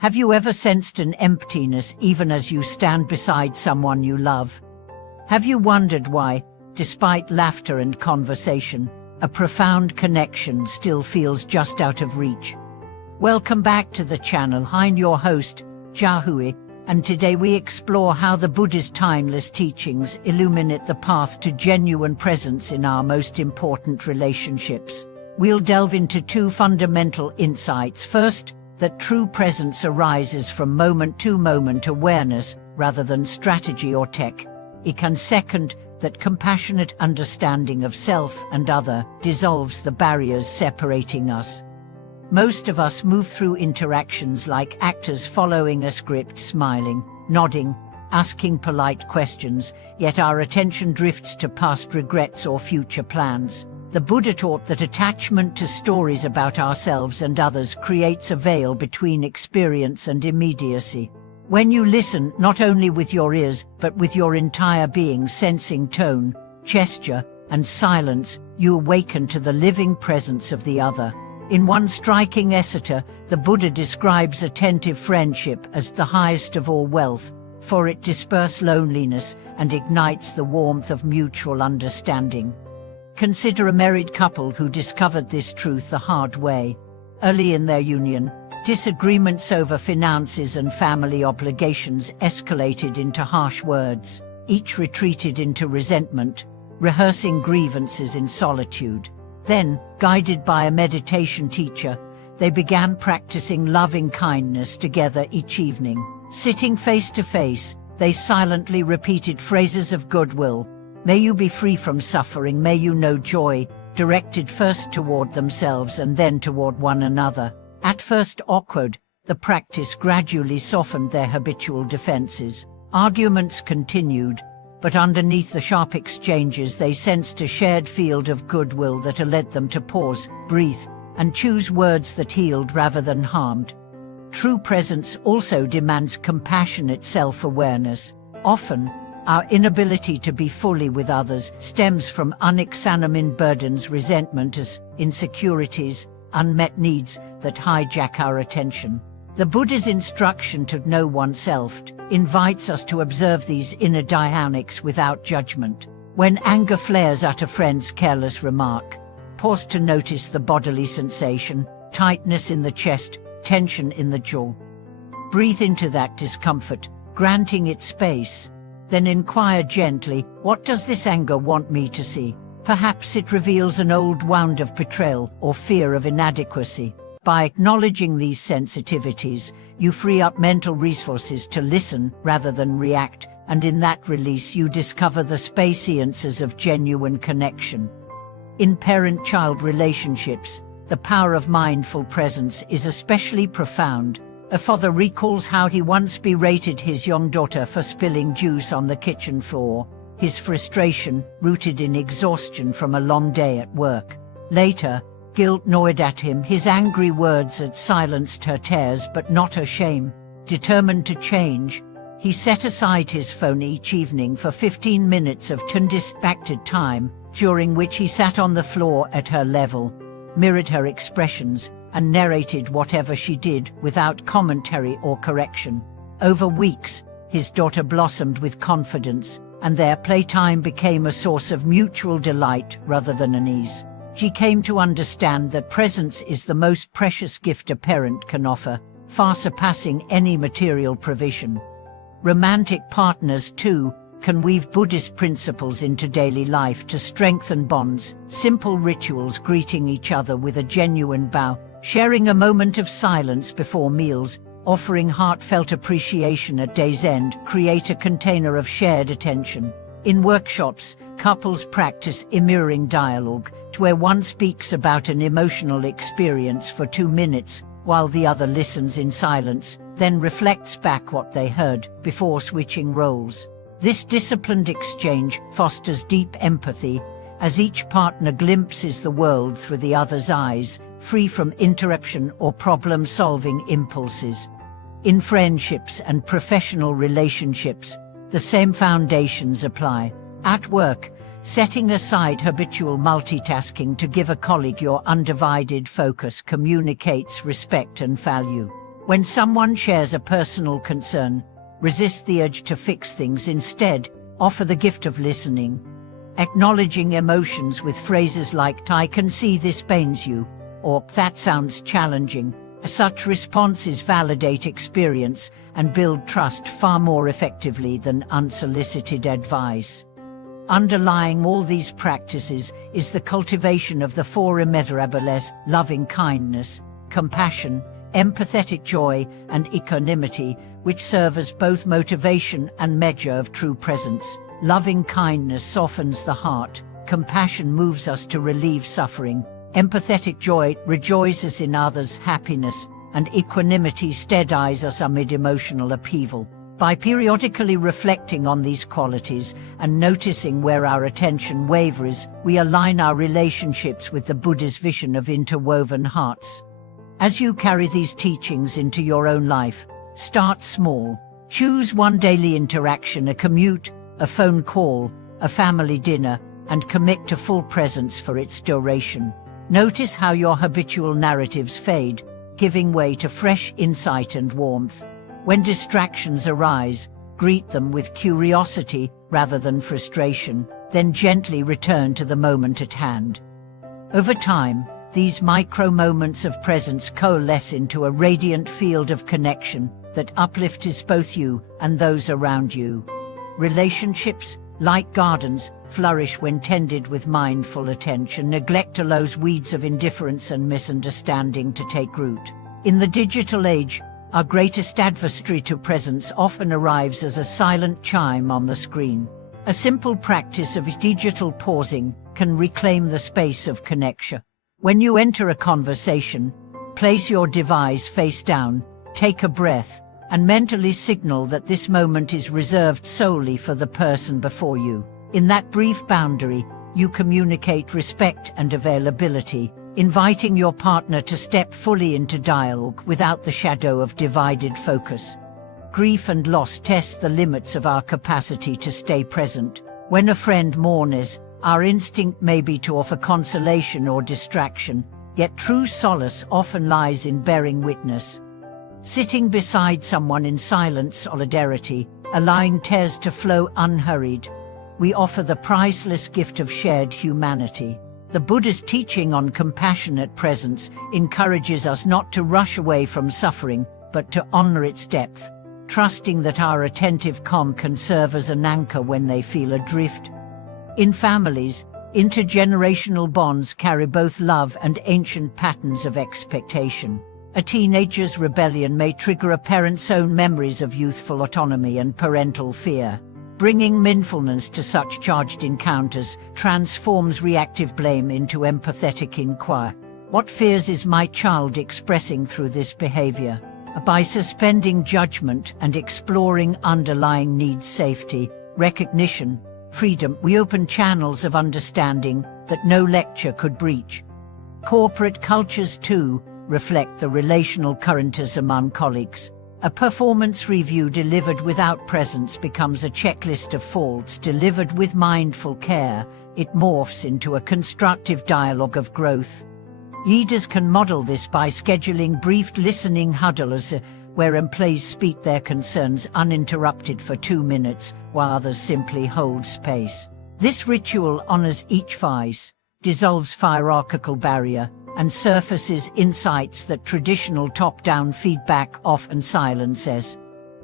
Have you ever sensed an emptiness even as you stand beside someone you love? Have you wondered why, despite laughter and conversation, a profound connection still feels just out of reach? Welcome back to the channel. I'm your host, Jahui, and today we explore how the Buddha's timeless teachings illuminate the path to genuine presence in our most important relationships. We'll delve into two fundamental insights. First, that true presence arises from moment-to-moment awareness rather than strategy or tech. And second, that compassionate understanding of self and other dissolves the barriers separating us. Most of us move through interactions like actors following a script, smiling, nodding, asking polite questions, yet our attention drifts to past regrets or future plans. The Buddha taught that attachment to stories about ourselves and others creates a veil between experience and immediacy. When you listen, not only with your ears, but with your entire being, sensing tone, gesture, and silence, you awaken to the living presence of the other. In one striking essay, the Buddha describes attentive friendship as the highest of all wealth, for it disperses loneliness and ignites the warmth of mutual understanding. Consider a married couple who discovered this truth the hard way. Early in their union, disagreements over finances and family obligations escalated into harsh words. Each retreated into resentment, rehearsing grievances in solitude. Then, guided by a meditation teacher, they began practicing loving kindness together each evening. Sitting face to face, they silently repeated phrases of goodwill. May you be free from suffering, may you know joy, directed first toward themselves and then toward one another. At first awkward, the practice gradually softened their habitual defenses. Arguments continued, but underneath the sharp exchanges they sensed a shared field of goodwill that led them to pause, breathe, and choose words that healed rather than harmed. True presence also demands compassionate self-awareness. Often, our inability to be fully with others stems from unexamined burdens, resentments, insecurities, unmet needs that hijack our attention. The Buddha's instruction to know oneself invites us to observe these inner dynamics without judgment. When anger flares at a friend's careless remark, pause to notice the bodily sensation, tightness in the chest, tension in the jaw. Breathe into that discomfort, granting it space. Then inquire gently, what does this anger want me to see? Perhaps it reveals an old wound of betrayal or fear of inadequacy. By acknowledging these sensitivities, you free up mental resources to listen rather than react, and in that release you discover the spaciences of genuine connection. In parent-child relationships, the power of mindful presence is especially profound. A father recalls how he once berated his young daughter for spilling juice on the kitchen floor, his frustration rooted in exhaustion from a long day at work. Later, guilt gnawed at him. His angry words had silenced her tears but not her shame. Determined to change, he set aside his phone each evening for 15 minutes of undistracted time, during which he sat on the floor at her level, mirrored her expressions, and narrated whatever she did without commentary or correction. Over weeks, his daughter blossomed with confidence, and their playtime became a source of mutual delight rather than unease. She came to understand that presence is the most precious gift a parent can offer, far surpassing any material provision. Romantic partners, too, can weave Buddhist principles into daily life to strengthen bonds. Simple rituals, greeting each other with a genuine bow, sharing a moment of silence before meals, offering heartfelt appreciation at day's end, create a container of shared attention. In workshops, couples practice mirroring dialogue, where one speaks about an emotional experience for 2 minutes, while the other listens in silence, then reflects back what they heard, before switching roles. This disciplined exchange fosters deep empathy, as each partner glimpses the world through the other's eyes, free from interruption or problem-solving impulses. In friendships and professional relationships, the same foundations apply. At work, setting aside habitual multitasking to give a colleague your undivided focus communicates respect and value. When someone shares a personal concern, resist the urge to fix things. Instead, offer the gift of listening. Acknowledging emotions with phrases like, "I can see this pains you," or "that sounds challenging." Such responses validate experience and build trust far more effectively than unsolicited advice. Underlying all these practices is the cultivation of the four immeasurables: loving kindness, compassion, empathetic joy, and equanimity, which serve as both motivation and measure of true presence. Loving kindness softens the heart, compassion moves us to relieve suffering, empathetic joy rejoices in others' happiness, and equanimity steadies us amid emotional upheaval. By periodically reflecting on these qualities and noticing where our attention wavers, we align our relationships with the Buddha's vision of interwoven hearts. As you carry these teachings into your own life, start small. Choose one daily interaction, a commute, a phone call, a family dinner, and commit to full presence for its duration. Notice how your habitual narratives fade, giving way to fresh insight and warmth. When distractions arise, greet them with curiosity rather than frustration, then gently return to the moment at hand. Over time, these micro-moments of presence coalesce into a radiant field of connection that uplifts both you and those around you. Relationships, like gardens, flourish when tended with mindful attention. Neglect allows weeds of indifference and misunderstanding to take root. In the digital age, our greatest adversary to presence often arrives as a silent chime on the screen. A simple practice of digital pausing can reclaim the space of connection. When you enter a conversation, place your device face down, take a breath, and mentally signal that this moment is reserved solely for the person before you. In that brief boundary, you communicate respect and availability, inviting your partner to step fully into dialogue without the shadow of divided focus. Grief and loss test the limits of our capacity to stay present. When a friend mourns, our instinct may be to offer consolation or distraction, yet true solace often lies in bearing witness. Sitting beside someone in silent solidarity, allowing tears to flow unhurried, we offer the priceless gift of shared humanity. The Buddha's teaching on compassionate presence encourages us not to rush away from suffering, but to honor its depth, trusting that our attentive calm can serve as an anchor when they feel adrift. In families, intergenerational bonds carry both love and ancient patterns of expectation. A teenager's rebellion may trigger a parent's own memories of youthful autonomy and parental fear. Bringing mindfulness to such charged encounters transforms reactive blame into empathetic inquiry. What fears is my child expressing through this behavior? By suspending judgment and exploring underlying needs, safety, recognition, freedom, we open channels of understanding that no lecture could breach. Corporate cultures, too, reflect the relational currents among colleagues. A performance review delivered without presence becomes a checklist of faults. Delivered with mindful care, it morphs into a constructive dialogue of growth. Leaders can model this by scheduling brief listening huddles where employees speak their concerns uninterrupted for 2 minutes, while others simply hold space. This ritual honors each voice, dissolves hierarchical barrier, and surfaces insights that traditional top-down feedback often silences.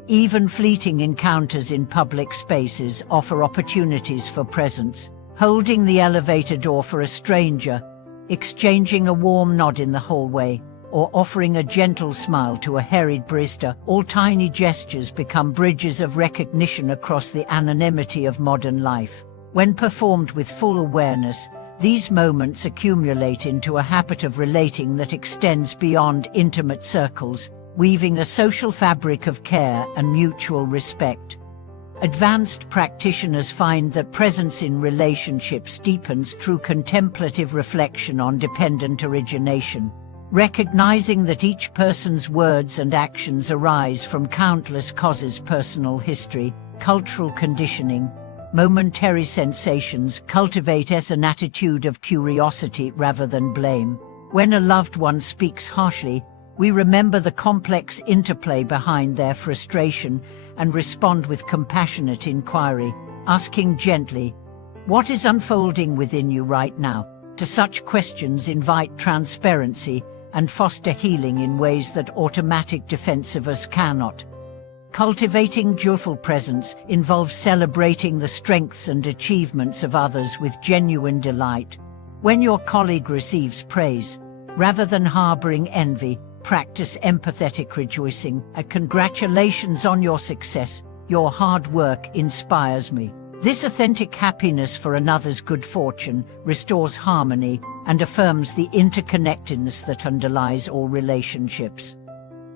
Even fleeting encounters in public spaces offer opportunities for presence. Holding the elevator door for a stranger, exchanging a warm nod in the hallway, or offering a gentle smile to a harried barista, all tiny gestures become bridges of recognition across the anonymity of modern life. When performed with full awareness, these moments accumulate into a habit of relating that extends beyond intimate circles, weaving a social fabric of care and mutual respect. Advanced practitioners find that presence in relationships deepens through contemplative reflection on dependent origination, recognizing that each person's words and actions arise from countless causes: personal history, cultural conditioning, momentary sensations. Cultivate an attitude of curiosity rather than blame. When a loved one speaks harshly, We remember the complex interplay behind their frustration and respond with compassionate inquiry, asking gently, "What is unfolding within you right now?" To such questions invite transparency and foster healing in ways that automatic defensiveness cannot. Cultivating joyful presence involves celebrating the strengths and achievements of others with genuine delight. When your colleague receives praise, rather than harboring envy, practice empathetic rejoicing. Congratulations on your success. Your hard work inspires me. This authentic happiness for another's good fortune restores harmony and affirms the interconnectedness that underlies all relationships.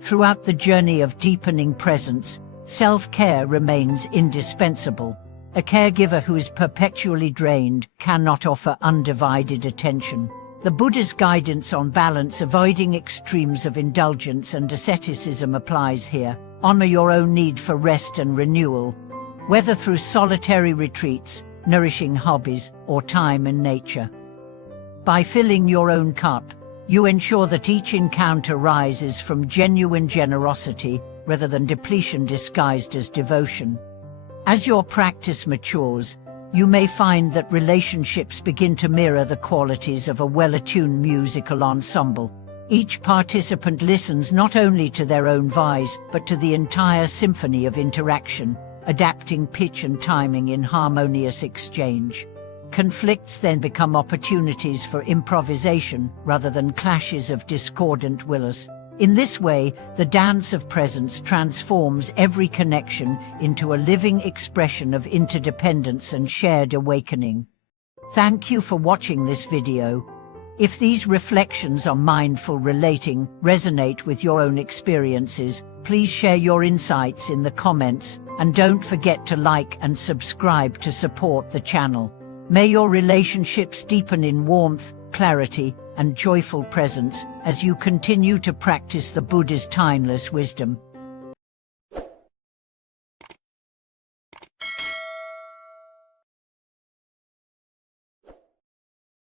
Throughout the journey of deepening presence, self-care remains indispensable. A caregiver who is perpetually drained cannot offer undivided attention. The Buddha's guidance on balance, avoiding extremes of indulgence and asceticism, applies here. Honor your own need for rest and renewal, whether through solitary retreats, nourishing hobbies, or time in nature. By filling your own cup, you ensure that each encounter rises from genuine generosity rather than depletion disguised as devotion. As your practice matures, you may find that relationships begin to mirror the qualities of a well-attuned musical ensemble. Each participant listens not only to their own voice, but to the entire symphony of interaction, adapting pitch and timing in harmonious exchange. Conflicts then become opportunities for improvisation rather than clashes of discordant wills. In this way, the dance of presence transforms every connection into a living expression of interdependence and shared awakening. Thank you for watching this video. If these reflections on mindful relating resonate with your own experiences, please share your insights in the comments, and don't forget to like and subscribe to support the channel. May your relationships deepen in warmth, clarity, and joyful presence as you continue to practice the Buddha's timeless wisdom.